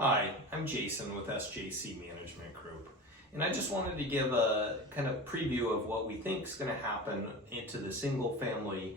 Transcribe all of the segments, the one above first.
Hi, I'm Jason with SJC Management Group, and I just wanted to give a kind of preview of what we think is going to happen into the single-family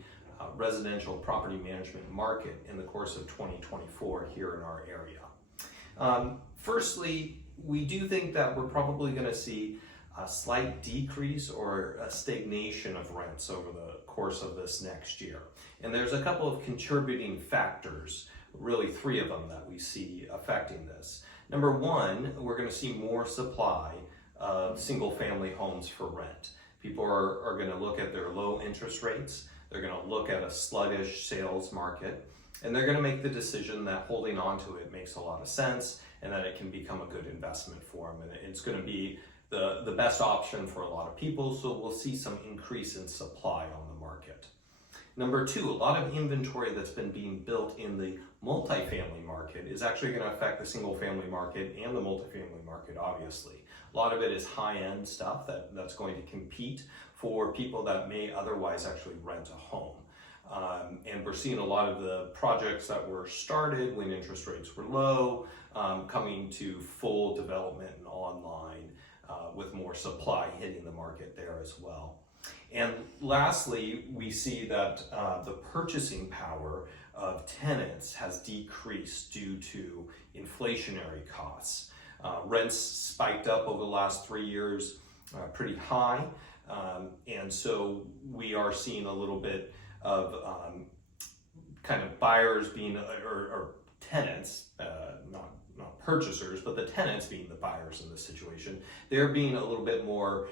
residential property management market in the course of 2024 here in our area. Firstly, we do think that we're probably going to see a slight decrease or a stagnation of rents over the course of this next year. And there's a couple of contributing factors, really three of them that we see affecting this. Number one, we're going to see more supply of single-family homes for rent. People are going to look at their low interest rates, they're going to look at a sluggish sales market, and they're going to make the decision that holding on to it makes a lot of sense and that it can become a good investment for them. And it's going to be the best option for a lot of people, so we'll see some increase in supply on the market. Number two, a lot of inventory that's been being built in the multifamily market is actually going to affect the single family market and the multifamily market, obviously. A lot of it is high-end stuff that's going to compete for people that may otherwise actually rent a home. And we're seeing a lot of the projects that were started when interest rates were low coming to full development and online with more supply hitting the market there as well. And lastly, we see that the purchasing power of tenants has decreased due to inflationary costs. Rents spiked up over the last 3 years pretty high, and so we are seeing a little bit of kind of buyers being, or tenants, not purchasers, but the tenants being the buyers in this situation. They're being a little bit more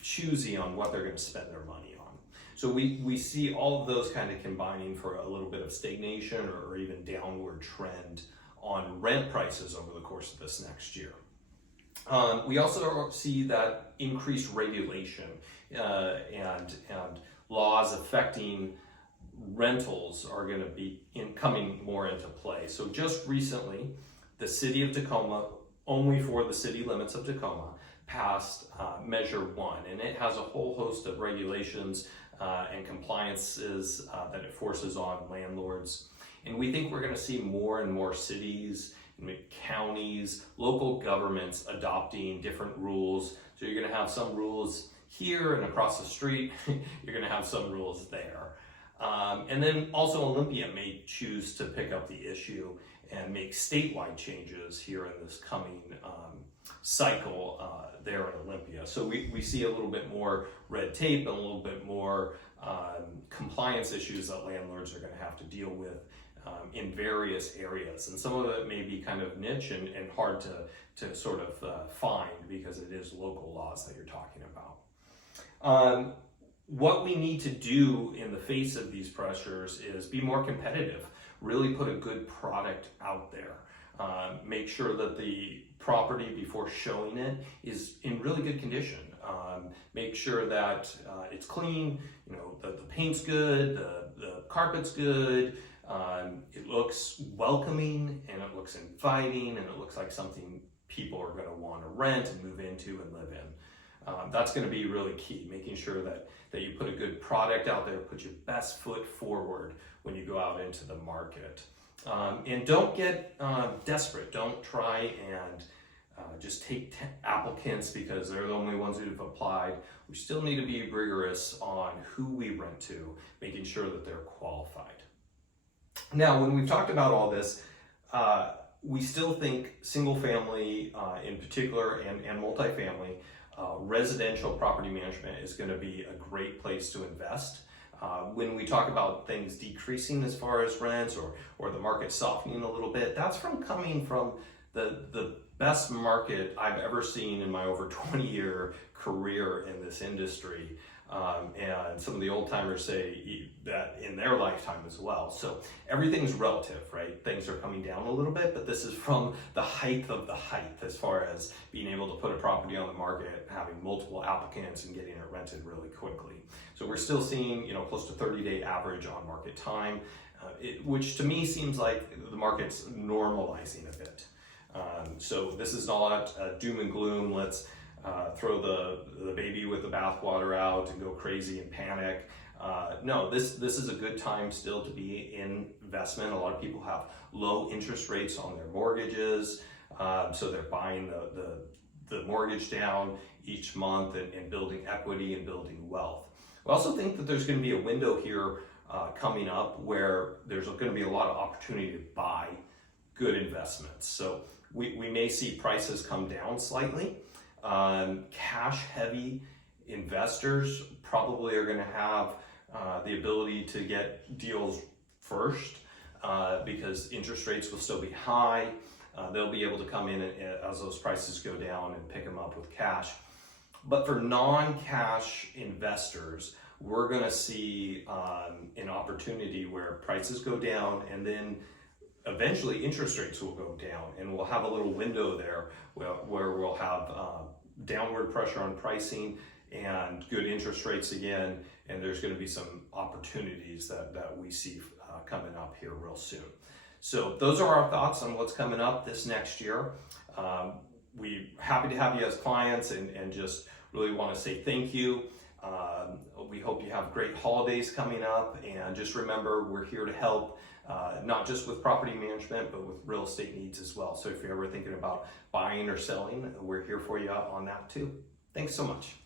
choosy on what they're going to spend their money on. So we see all of those kind of combining for a little bit of stagnation or even downward trend on rent prices over the course of this next year. We also see that increased regulation and laws affecting rentals are going to be coming more into play. So just recently, the city of Tacoma, only for the city limits of Tacoma, passed Measure 1, and it has a whole host of regulations and compliances that it forces on landlords. And we think we're going to see more and more cities, counties, local governments adopting different rules. So you're going to have some rules here and across the street, you're going to have some rules there. And then also Olympia may choose to pick up the issue and make statewide changes here in this coming cycle there in Olympia. So we see a little bit more red tape and a little bit more compliance issues that landlords are going to have to deal with in various areas. And some of it may be kind of niche and hard to sort of find because it is local laws that you're talking about. What we need to do in the face of these pressures is be more competitive, really put a good product out there. Make sure that the property before showing it is in really good condition. Make sure that it's clean, the paint's good, the carpet's good, it looks welcoming and it looks inviting and it looks like something people are going to want to rent and move into and live in. That's going to be really key, making sure that you put a good product out there, put your best foot forward when you go out into the market. And don't get desperate. Don't try and just take applicants because they're the only ones who have applied. We still need to be rigorous on who we rent to, making sure that they're qualified. Now, when we've talked about all this, we still think single family in particular and multifamily residential property management is going to be a great place to invest. When we talk about things decreasing as far as rents or the market softening a little bit, that's coming from the best market I've ever seen in my over 20-year career in this industry. And some of the old timers say that in their lifetime as well. So everything's relative, right? Things are coming down a little bit, but this is from the height of the height as far as being able to put a property on the market, having multiple applicants and getting it rented really quickly. So we're still seeing, close to 30-day average on market time, which to me seems like the market's normalizing a bit. So this is not doom and gloom. Let's throw the baby with the bathwater out and go crazy and panic. No, this is a good time still to be in investment. A lot of people have low interest rates on their mortgages, so they're buying the mortgage down each month and building equity and building wealth. We also think that there's going to be a window here coming up where there's going to be a lot of opportunity to buy good investments. So we may see prices come down slightly. Cash heavy investors probably are going to have the ability to get deals first because interest rates will still be high. They'll be able to come in as those prices go down and pick them up with cash. But for non-cash investors, we're going to see an opportunity where prices go down and then eventually interest rates will go down, and we'll have a little window there where we'll have downward pressure on pricing and good interest rates again, and there's going to be some opportunities that we see coming up here real soon. So those are our thoughts on what's coming up this next year. We're happy to have you as clients and just really want to say thank you. We hope you have great holidays coming up, and just remember we're here to help, not just with property management, but with real estate needs as well. So if you're ever thinking about buying or selling, we're here for you on that too. Thanks so much.